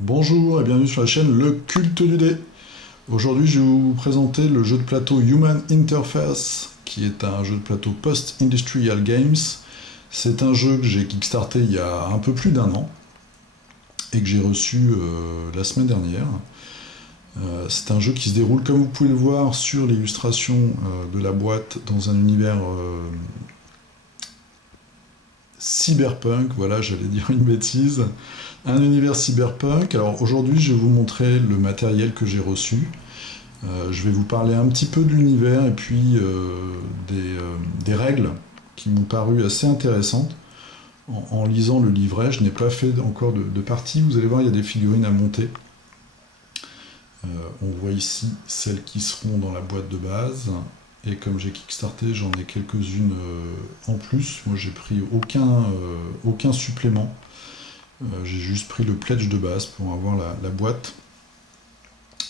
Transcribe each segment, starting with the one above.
Bonjour et bienvenue sur la chaîne Le Culte du Dé. Aujourd'hui, je vais vous présenter le jeu de plateau Human Interface, qui est un jeu de plateau post-industrial games. C'est un jeu que j'ai kickstarté il y a un peu plus d'un an et que j'ai reçu la semaine dernière. C'est un jeu qui se déroule, comme vous pouvez le voir sur l'illustration de la boîte, dans un univers cyberpunk. Voilà, j'allais dire une bêtise. Un univers cyberpunk. Alors aujourd'hui, je vais vous montrer le matériel que j'ai reçu. Je vais vous parler un petit peu de l'univers et puis des règles qui m'ont paru assez intéressantes. En lisant le livret, je n'ai pas fait encore de partie. Vous allez voir, il y a des figurines à monter. On voit ici celles qui seront dans la boîte de base. Et comme j'ai kickstarté, j'en ai quelques-unes en plus. Moi, j'ai pris aucun supplément. J'ai juste pris le pledge de base pour avoir la boîte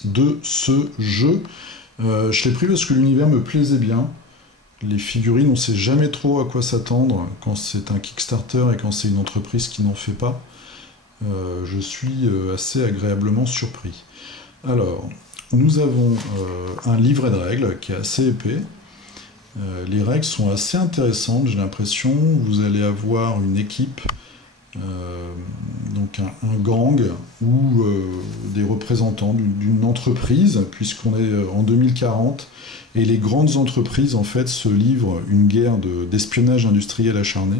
de ce jeu. Je l'ai pris parce que l'univers me plaisait bien. Les figurines, on ne sait jamais trop à quoi s'attendre quand c'est un Kickstarter et quand c'est une entreprise qui n'en fait pas. Je suis assez agréablement surpris. Alors, nous avons un livret de règles qui est assez épais. Les règles sont assez intéressantes, j'ai l'impression. Vous allez avoir une équipe, donc un gang ou des représentants d'une entreprise, puisqu'on est en 2040 et les grandes entreprises en fait se livrent une guerre d'espionnage industriel acharné.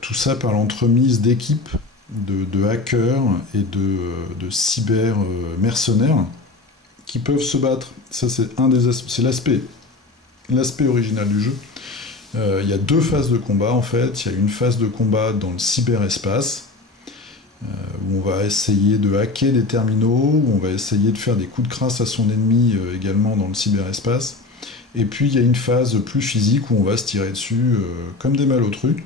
Tout ça par l'entremise d'équipes de hackers et de cyber mercenaires qui peuvent se battre. Ça c'est l'aspect original du jeu. Il y a deux phases de combat en fait. Il y a une phase de combat dans le cyberespace où on va essayer de hacker des terminaux, où on va essayer de faire des coups de crasse à son ennemi également dans le cyberespace. Et puis il y a une phase plus physique où on va se tirer dessus comme des malotrus.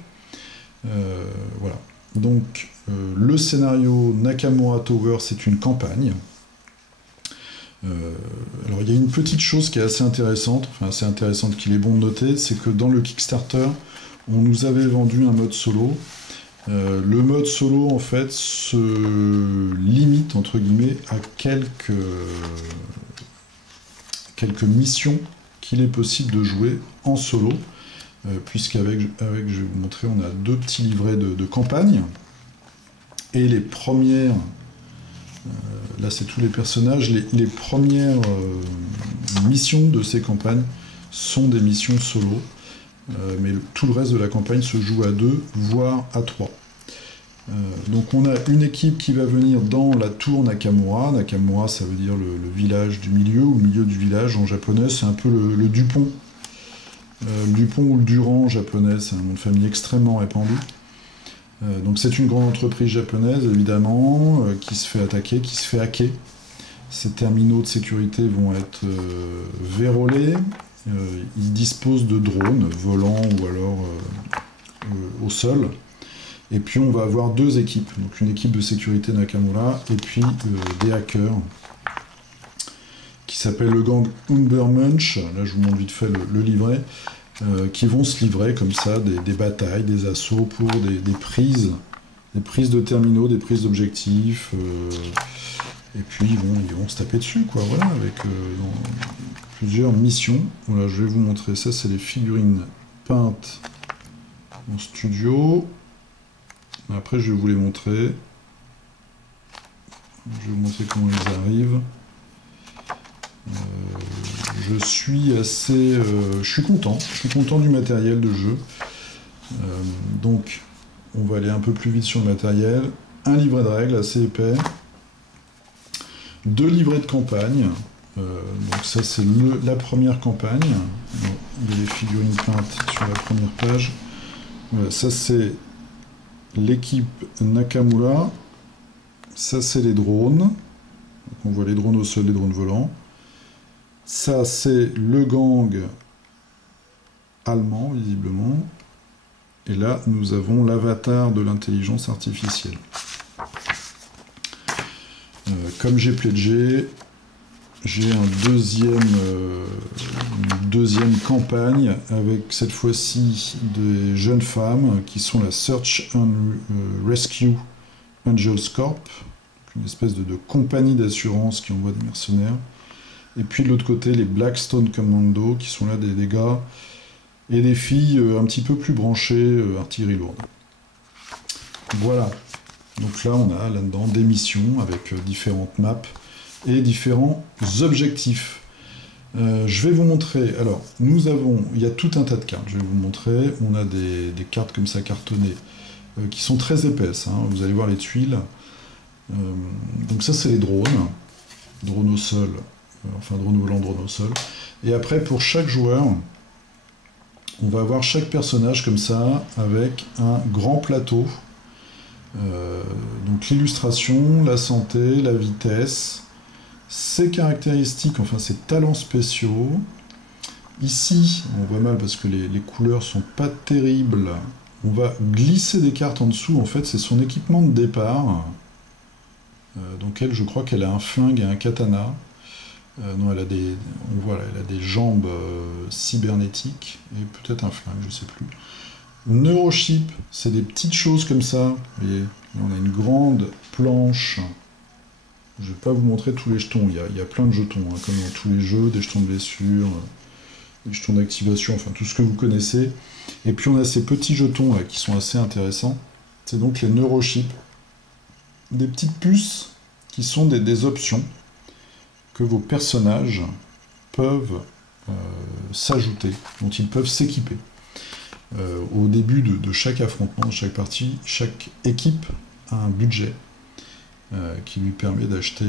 Voilà. Donc le scénario Nakamura Tower, c'est une campagne. Alors il y a une petite chose qui est assez intéressante, qu'il est bon de noter, c'est que dans le Kickstarter, on nous avait vendu un mode solo. Le mode solo en fait se limite entre guillemets à quelques missions qu'il est possible de jouer en solo, puisqu'avec, je vais vous montrer, on a deux petits livrets de campagne, et les premières... là, c'est tous les personnages. Les premières missions de ces campagnes sont des missions solo, mais tout le reste de la campagne se joue à 2, voire à 3. Donc on a une équipe qui va venir dans la tour Nakamura. Nakamura, ça veut dire le village du milieu, ou le milieu du village en japonais. C'est un peu le Dupont. Le Dupont ou le Durand en japonais, c'est un nom de famille extrêmement répandu. Donc c'est une grande entreprise japonaise, évidemment, qui se fait attaquer, qui se fait hacker. Ces terminaux de sécurité vont être vérolés. Ils disposent de drones volants ou alors au sol. Et puis on va avoir deux équipes. Donc une équipe de sécurité Nakamura et puis des hackers qui s'appelle le gang Umbermunch. Là je vous montre vite fait le livret. Qui vont se livrer comme ça des batailles, des assauts pour des prises de terminaux, des prises d'objectifs, et puis ils vont se taper dessus, quoi, voilà, avec plusieurs missions. Voilà, je vais vous montrer ça, c'est les figurines peintes en studio. Après, je vais vous les montrer. Je vais vous montrer comment ils arrivent. Je suis content du matériel de jeu. Donc on va aller un peu plus vite sur le matériel. Un livret de règles assez épais, deux livrets de campagne. Donc ça c'est la première campagne. Il y a les figurines peintes sur la première page. Voilà, ça c'est l'équipe Nakamura. Ça c'est les drones. Donc, on voit les drones au sol, les drones volants. Ça, c'est le gang allemand, visiblement. Et là, nous avons l'avatar de l'intelligence artificielle. Comme j'ai pledgé, j'ai une deuxième campagne avec cette fois-ci des jeunes femmes qui sont la Search and Rescue Angels Corp. une espèce de compagnie d'assurance qui envoie des mercenaires. Et puis de l'autre côté, les Blackstone Commando, qui sont là des gars et des filles un petit peu plus branchées, artillerie lourde. Voilà. Donc là, on a là-dedans des missions avec différentes maps et différents objectifs. Je vais vous montrer. Alors, il y a tout un tas de cartes. Je vais vous montrer. On a des cartes comme ça cartonnées qui sont très épaisses. Hein. Vous allez voir les tuiles. Donc ça, c'est les drones. Drones au sol. Enfin, drone volant, drone au sol. Et après, pour chaque joueur, on va avoir chaque personnage comme ça avec un grand plateau. Donc l'illustration, la santé, la vitesse, ses caractéristiques, enfin ses talents spéciaux. Ici, on voit mal parce que les couleurs sont pas terribles. On va glisser des cartes en dessous. En fait, c'est son équipement de départ. Donc elle, je crois qu'elle a un flingue et un katana. Non, elle a des jambes cybernétiques et peut-être un flingue, je sais plus. Neurochip, c'est des petites choses comme ça. Vous voyez, on a une grande planche. Je ne vais pas vous montrer tous les jetons. Il y a plein de jetons, hein, comme dans tous les jeux, des jetons de blessure, des jetons d'activation, enfin tout ce que vous connaissez. Et puis on a ces petits jetons là qui sont assez intéressants. C'est donc les neurochips. Des petites puces qui sont des options que vos personnages peuvent s'ajouter, dont ils peuvent s'équiper. Au début de chaque affrontement, de chaque partie, chaque équipe a un budget qui lui permet d'acheter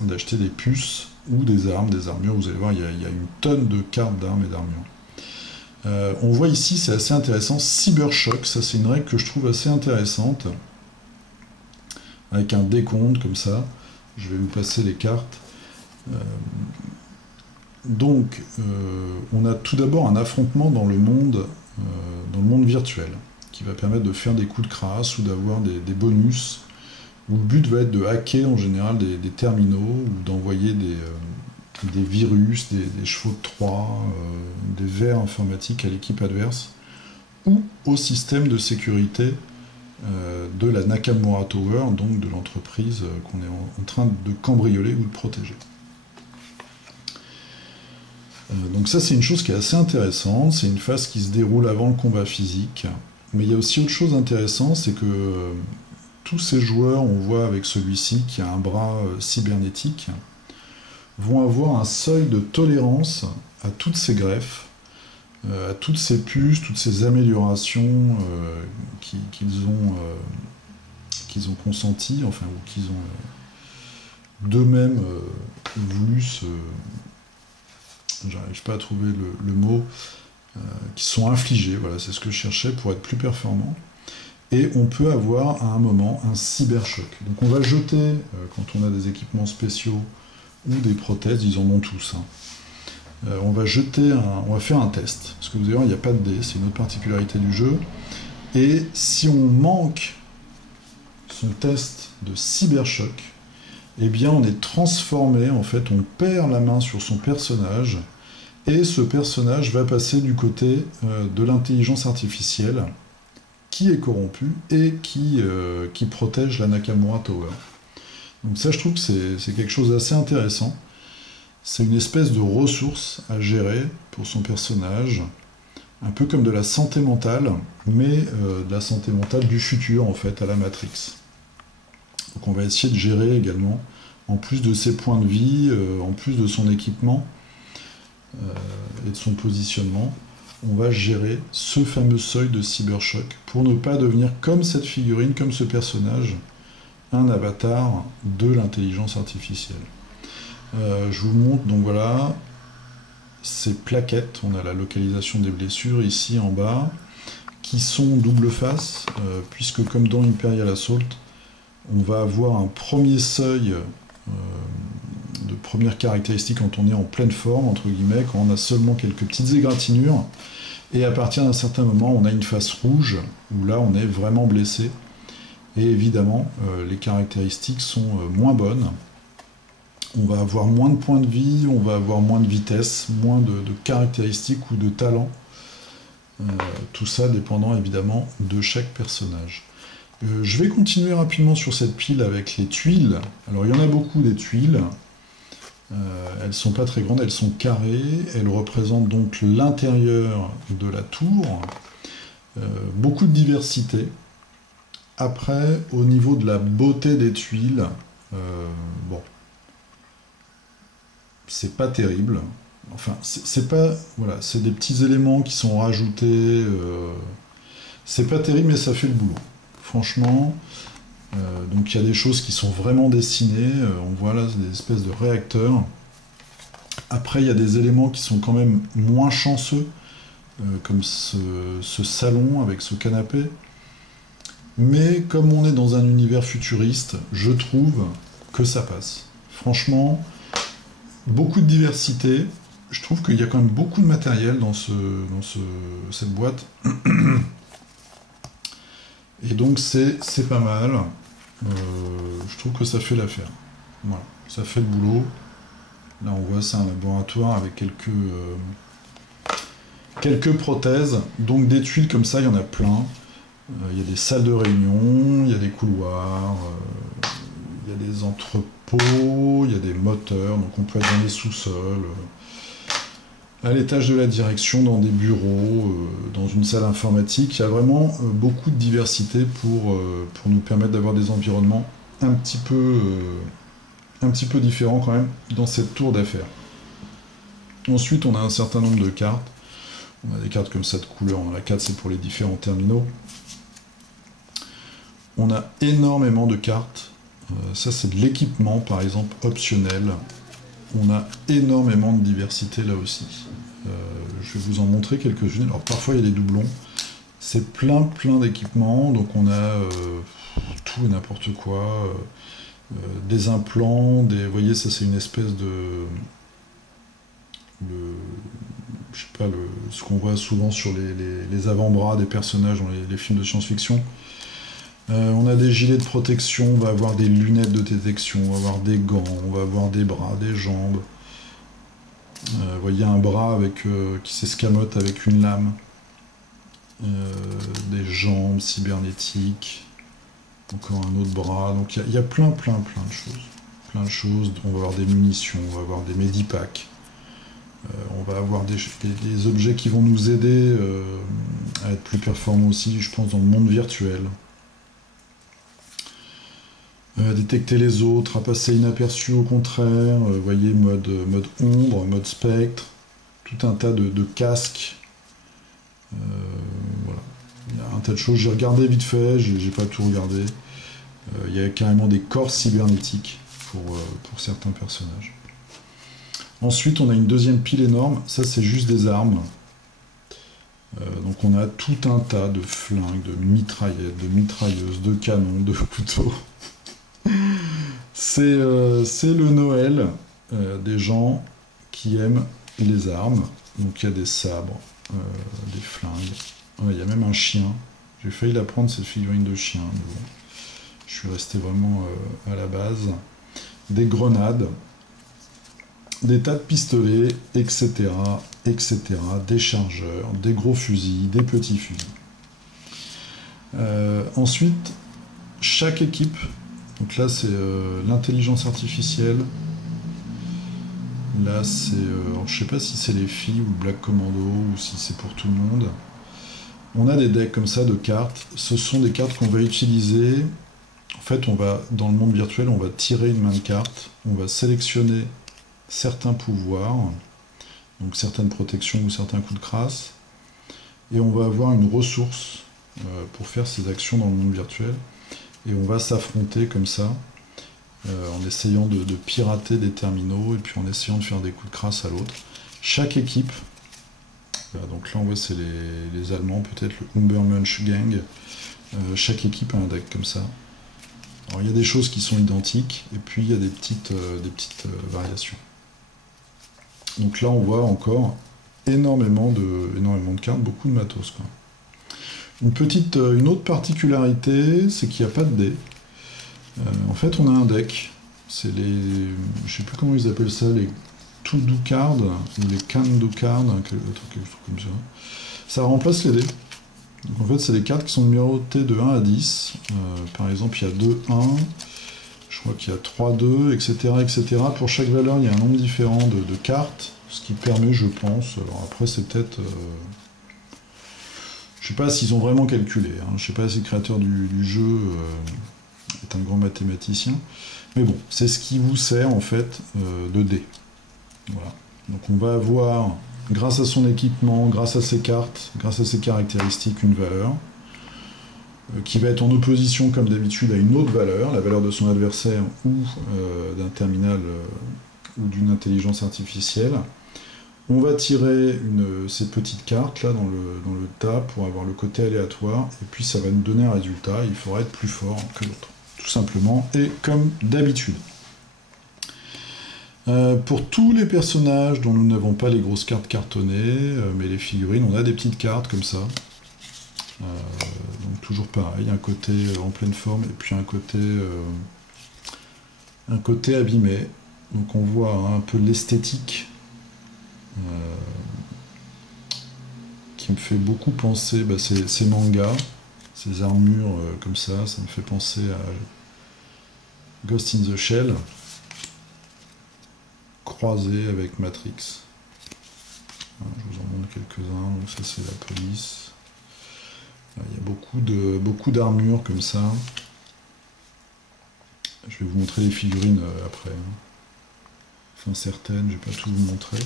des puces ou des armes, des armures. Vous allez voir, il y a une tonne de cartes d'armes et d'armures. On voit ici, c'est assez intéressant, Cybershock, ça c'est une règle que je trouve assez intéressante, avec un décompte comme ça. Je vais vous passer les cartes. Donc, on a tout d'abord un affrontement dans le monde virtuel, qui va permettre de faire des coups de crasse ou d'avoir des bonus, où le but va être de hacker en général des terminaux, ou d'envoyer des virus, des chevaux de Troie, des vers informatiques à l'équipe adverse, ou au système de sécurité de la Nakamura Tower, donc de l'entreprise qu'on est en train de cambrioler ou de protéger. Donc ça, c'est une chose qui est assez intéressante, c'est une phase qui se déroule avant le combat physique. Mais il y a aussi autre chose intéressante, c'est que tous ces joueurs, on voit avec celui-ci qui a un bras cybernétique, vont avoir un seuil de tolérance à toutes ces greffes, à toutes ces puces, toutes ces améliorations qu'ils ont consenties, enfin, ou qu'ils ont d'eux-mêmes voulu j'arrive pas à trouver le mot, qui sont infligés, voilà, c'est ce que je cherchais pour être plus performant. Et on peut avoir à un moment un cyberchoc. Donc on va jeter, quand on a des équipements spéciaux ou des prothèses, ils en ont tous. Hein. On va faire un test. Parce que vous allez voir, il n'y a pas de dés, c'est une autre particularité du jeu. Et si on manque son test de cyberchoc, eh bien on est transformé, en fait, on perd la main sur son personnage, et ce personnage va passer du côté de l'intelligence artificielle, qui est corrompue et qui protège la Nakamura Tower. Donc ça, je trouve que c'est quelque chose d'assez intéressant. C'est une espèce de ressource à gérer pour son personnage, un peu comme de la santé mentale, mais de la santé mentale du futur, en fait, à la Matrix. Donc on va essayer de gérer également, en plus de ses points de vie, en plus de son équipement et de son positionnement, on va gérer ce fameux seuil de cyberchoc pour ne pas devenir comme cette figurine, comme ce personnage, un avatar de l'intelligence artificielle. Je vous montre donc voilà ces plaquettes, on a la localisation des blessures ici en bas, qui sont double face, puisque comme dans Imperial Assault, on va avoir un premier seuil de première caractéristique quand on est en pleine forme, entre guillemets, quand on a seulement quelques petites égratignures, et à partir d'un certain moment, on a une face rouge, où là, on est vraiment blessé, et évidemment, les caractéristiques sont moins bonnes. On va avoir moins de points de vie, on va avoir moins de vitesse, moins de caractéristiques ou de talent, tout ça dépendant évidemment de chaque personnage. Je vais continuer rapidement sur cette pile avec les tuiles. Alors il y en a beaucoup des tuiles. Elles sont pas très grandes, elles sont carrées. Elles représentent donc l'intérieur de la tour. Beaucoup de diversité. Après, au niveau de la beauté des tuiles, bon, c'est pas terrible. Enfin, c'est pas, voilà, c'est des petits éléments qui sont rajoutés. C'est pas terrible, mais ça fait le boulot. Franchement, donc il y a des choses qui sont vraiment dessinées. On voit là des espèces de réacteurs. Après, il y a des éléments qui sont quand même moins chanceux, comme ce salon avec ce canapé. Mais comme on est dans un univers futuriste, je trouve que ça passe. Franchement, beaucoup de diversité. Je trouve qu'il y a quand même beaucoup de matériel dans cette boîte. Et donc c'est pas mal. Je trouve que ça fait l'affaire. Voilà, ça fait le boulot. Là on voit c'est un laboratoire avec quelques prothèses. Donc des tuiles comme ça, il y en a plein. Il y a des salles de réunion, il y a des couloirs, il y a des entrepôts, il y a des moteurs, donc on peut être dans les sous-sols, à l'étage de la direction, dans des bureaux, dans une salle informatique. Il y a vraiment beaucoup de diversité pour nous permettre d'avoir des environnements un petit peu différents quand même dans cette tour d'affaires. Ensuite, on a un certain nombre de cartes. On a des cartes comme ça de couleur. La 4, c'est pour les différents terminaux. On a énormément de cartes. Ça, c'est de l'équipement, par exemple, optionnel. On a énormément de diversité là aussi. Je vais vous en montrer quelques-unes. Alors, parfois, il y a des doublons. C'est plein d'équipements. Donc, on a tout et n'importe quoi. Des implants. Vous voyez, ça, c'est une espèce de... je sais pas, ce qu'on voit souvent sur les avant-bras des personnages dans les films de science-fiction. On a des gilets de protection, on va avoir des lunettes de détection, on va avoir des gants, on va avoir des bras, des jambes. Vous voyez un bras qui s'escamote avec une lame. Des jambes cybernétiques. Encore un autre bras. Donc il y a plein de choses. Plein de choses. On va avoir des munitions, on va avoir des medipacks. On va avoir des objets qui vont nous aider à être plus performants aussi, je pense, dans le monde virtuel. Détecter les autres, à passer inaperçu au contraire, vous voyez, mode ombre, mode spectre, tout un tas de casques. Voilà. Il y a un tas de choses, j'ai regardé vite fait, j'ai pas tout regardé. Il y a carrément des corps cybernétiques pour certains personnages. Ensuite, on a une deuxième pile énorme, ça c'est juste des armes. Donc on a tout un tas de flingues, de mitraillettes, de mitrailleuses, de canons, de couteaux. C'est le Noël des gens qui aiment les armes. Donc il y a des sabres, des flingues. Il y a même un chien. J'ai failli la prendre cette figurine de chien. Mais bon, je suis resté vraiment à la base. Des grenades. Des tas de pistolets, etc., etc., des chargeurs, des gros fusils, des petits fusils. Ensuite, chaque équipe, donc là c'est l'intelligence artificielle, là c'est, je sais pas si c'est les filles ou le Black Commando ou si c'est pour tout le monde. On a des decks comme ça de cartes, ce sont des cartes qu'on va utiliser. En fait, dans le monde virtuel, on va tirer une main de cartes, on va sélectionner certains pouvoirs, donc certaines protections ou certains coups de crasse, et on va avoir une ressource pour faire ces actions dans le monde virtuel, et on va s'affronter comme ça, en essayant de pirater des terminaux, et puis en essayant de faire des coups de crasse à l'autre. Chaque équipe, donc là on voit c'est les Allemands, peut-être le Umbermunch Gang, chaque équipe a un deck comme ça. Alors il y a des choses qui sont identiques, et puis il y a des petites variations. Donc là, on voit encore énormément de cartes, beaucoup de matos, quoi. Une autre particularité, c'est qu'il n'y a pas de dés. En fait, on a un deck. C'est je sais plus comment ils appellent ça, les to-do cards, ou les can-do cards, quelque chose comme ça. Ça remplace les dés. Donc en fait, c'est des cartes qui sont numérotées de 1 à 10. Par exemple, il y a 2, 1. Je crois qu'il y a 3, 2, etc., etc. Pour chaque valeur, il y a un nombre différent de cartes, ce qui permet, je pense... Alors après, c'est peut-être... je sais pas s'ils ont vraiment calculé. Hein. Je sais pas si le créateur du jeu est un grand mathématicien. Mais bon, c'est ce qui vous sert, en fait, de dés. Voilà. Donc on va avoir, grâce à son équipement, grâce à ses cartes, grâce à ses caractéristiques, une valeur qui va être en opposition, comme d'habitude, à une autre valeur, la valeur de son adversaire ou d'un terminal ou d'une intelligence artificielle. On va tirer ces petites cartes là dans le tas pour avoir le côté aléatoire, et puis ça va nous donner un résultat. Il faudra être plus fort que l'autre, tout simplement, et comme d'habitude. Pour tous les personnages dont nous n'avons pas les grosses cartes cartonnées, mais les figurines, on a des petites cartes comme ça. Donc toujours pareil, un côté en pleine forme et puis un côté abîmé. Donc on voit un peu l'esthétique qui me fait beaucoup penser, ces mangas, ces armures comme ça me fait penser à Ghost in the Shell, croisé avec Matrix. Je vous en montre quelques-uns. Donc ça c'est la police. Il y a beaucoup d'armures comme ça. Je vais vous montrer les figurines après. Enfin certaines, je ne vais pas tout vous montrer.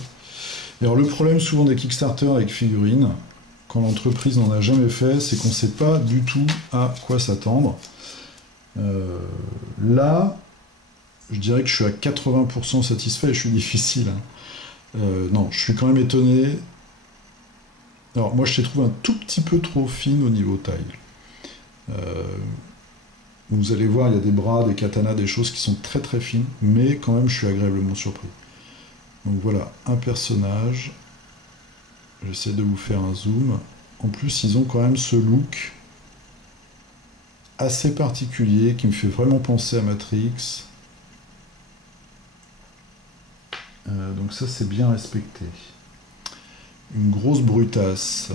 Et alors le problème souvent des Kickstarter avec figurines, quand l'entreprise n'en a jamais fait, c'est qu'on ne sait pas du tout à quoi s'attendre. Là, je dirais que je suis à 80% satisfait, et je suis difficile. Hein. Non, je suis quand même étonné. Alors moi je les trouve un tout petit peu trop fines au niveau taille. Vous allez voir, il y a des bras, des katanas, des choses qui sont très très fines, mais quand même je suis agréablement surpris. Donc voilà, un personnage. J'essaie de vous faire un zoom. En plus, ils ont quand même ce look assez particulier qui me fait vraiment penser à Matrix. Donc ça, c'est bien respecté. Une grosse brutasse.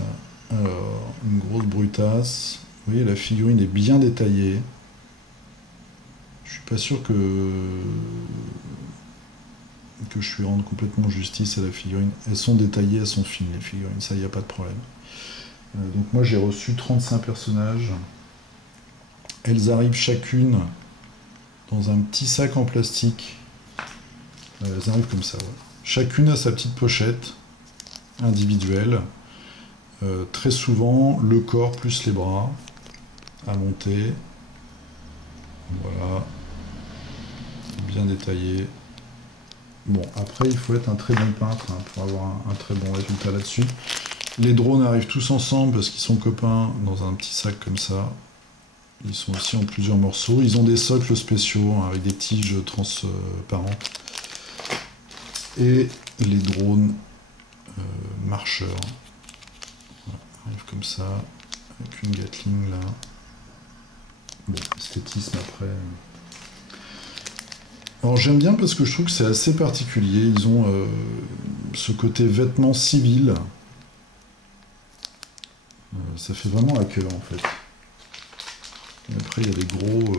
Alors, une grosse brutasse. Vous voyez, la figurine est bien détaillée. Je suis pas sûr que je lui rende complètement justice à la figurine. Elles sont détaillées, elles sont fines les figurines, ça, il n'y a pas de problème. Donc moi j'ai reçu 35 personnages. Elles arrivent chacune dans un petit sac en plastique. Elles arrivent comme ça. Ouais. Chacune a sa petite pochette individuelle. Très souvent, le corps plus les bras à monter. Voilà. Bien détaillé. Bon, après, il faut être un très bon peintre pour avoir un très bon résultat là-dessus. Les drones arrivent tous ensemble parce qu'ils sont copains dans un petit sac comme ça. Ils sont aussi en plusieurs morceaux. Ils ont des socles spéciaux avec des tiges transparentes. Et les drones marcheurs. Voilà, arrivent comme ça, avec une Gatling là. Bon, esthétisme après. Alors j'aime bien parce que je trouve que c'est assez particulier. Ils ont ce côté vêtements civils. Ça fait vraiment à cœur en fait. Et après il y a des gros...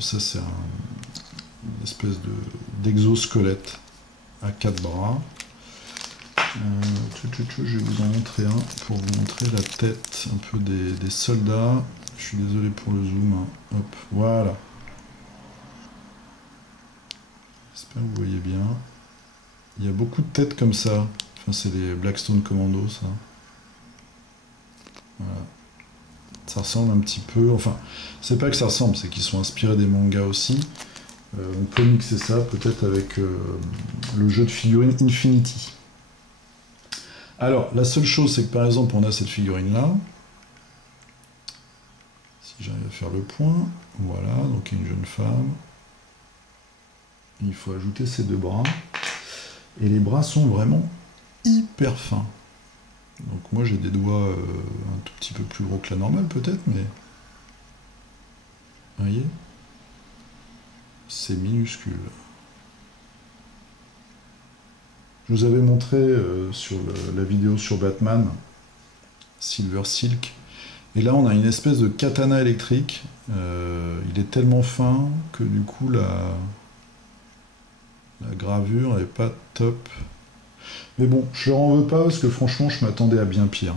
ça c'est une espèce d'exosquelette à 4 bras. Je vais vous en montrer un pour vous montrer la tête un peu des soldats. Je suis désolé pour le zoom. Hein. Hop, voilà. J'espère que vous voyez bien. Il y a beaucoup de têtes comme ça. Enfin, c'est les Blackstone Commandos, ça. Voilà. Ça ressemble un petit peu... Enfin, c'est pas que ça ressemble, c'est qu'ils sont inspirés des mangas aussi. On peut mixer ça peut-être avec le jeu de figurines Infinity. Alors, la seule chose, c'est que par exemple, on a cette figurine-là. Si j'arrive à faire le point. Voilà, donc une jeune femme. Il faut ajouter ses deux bras. Et les bras sont vraiment hyper fins. Donc moi j'ai des doigts un tout petit peu plus gros que la normale peut-être, mais... Vous voyez? C'est minuscule. Je vous avais montré sur la vidéo sur Batman, Silver Silk, Et là, on a une espèce de katana électrique. Il est tellement fin que du coup, la gravure n'est pas top. Mais bon, je leur en veux pas parce que franchement, je m'attendais à bien pire.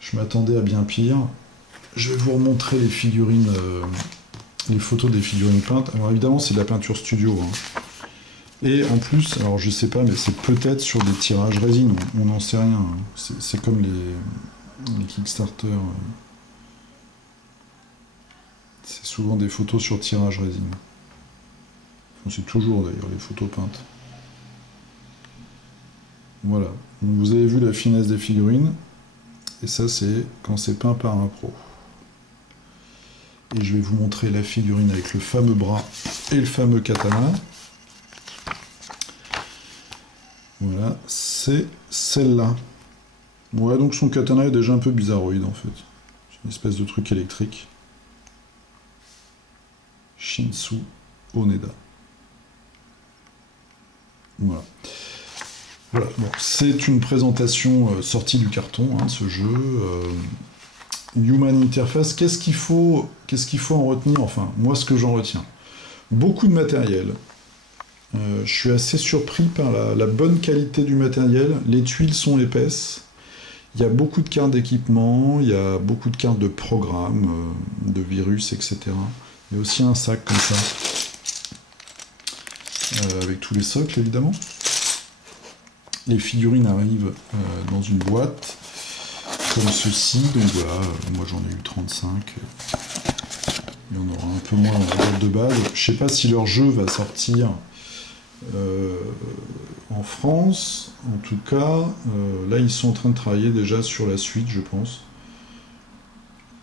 Je m'attendais à bien pire. Je vais vous remontrer les figurines, les photos des figurines peintes. Alors évidemment, c'est de la peinture studio, hein. Et en plus, alors je sais pas, mais c'est peut-être sur des tirages résine, on n'en sait rien, hein. C'est comme les Kickstarter. C'est souvent des photos sur tirage résine. Enfin, c'est toujours d'ailleurs les photos peintes. Voilà. Donc, vous avez vu la finesse des figurines. Et ça, c'est quand c'est peint par un pro. Et je vais vous montrer la figurine avec le fameux bras et le fameux katana. Voilà, c'est celle-là. Ouais, donc son katana est déjà un peu bizarroïde en fait. C'est une espèce de truc électrique. Shinsu Oneda. Voilà. Voilà, bon, c'est une présentation sortie du carton, hein, ce jeu. Human Interface, qu'est-ce qu'il faut en retenir? Enfin, moi, ce que j'en retiens. Beaucoup de matériel. Je suis assez surpris par la bonne qualité du matériel. Les tuiles sont épaisses. Il y a beaucoup de cartes d'équipement, il y a beaucoup de cartes de programme, de virus, etc. Il y a aussi un sac comme ça, avec tous les socles, évidemment. Les figurines arrivent dans une boîte, comme ceci. Donc voilà, moi j'en ai eu 35. Il y en aura un peu moins dans la boîte de base. Je ne sais pas si leur jeu va sortir en France. En tout cas, là ils sont en train de travailler déjà sur la suite, je pense.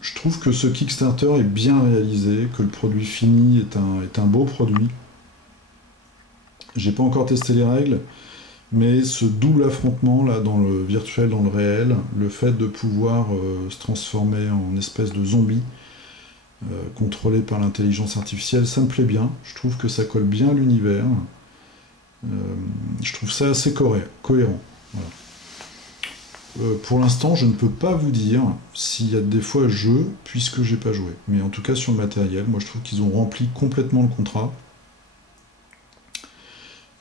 Je trouve que ce Kickstarter est bien réalisé, que le produit fini est un beau produit. J'ai pas encore testé les règles, mais ce double affrontement là dans le virtuel, dans le réel, le fait de pouvoir se transformer en espèce de zombie contrôlé par l'intelligence artificielle, ça me plaît bien. Je trouve que ça colle bien à l'univers. Je trouve ça assez cohérent. Voilà. Pour l'instant, je ne peux pas vous dire s'il y a des fois jeu, puisque j'ai pas joué. Mais en tout cas, sur le matériel, moi je trouve qu'ils ont rempli complètement le contrat.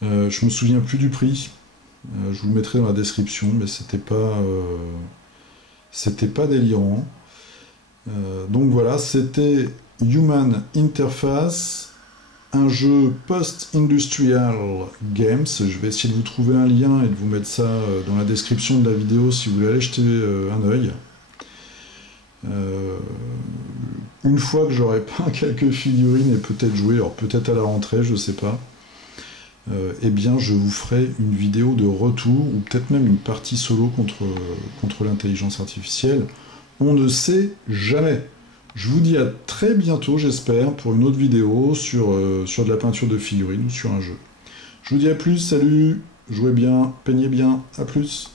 Je me souviens plus du prix. Je vous le mettrai dans la description, mais c'était pas délirant. Donc voilà, c'était Human Interface, un jeu post-industrial games. Je vais essayer de vous trouver un lien et de vous mettre ça dans la description de la vidéo si vous voulez aller jeter un œil. Une fois que j'aurai peint quelques figurines et peut-être joué, alors peut-être à la rentrée, je sais pas, eh bien je vous ferai une vidéo de retour ou peut-être même une partie solo contre l'intelligence artificielle. On ne sait jamais. Je vous dis à très bientôt, j'espère, pour une autre vidéo sur de la peinture de figurines ou sur un jeu. Je vous dis à plus, salut, jouez bien, peignez bien, à plus.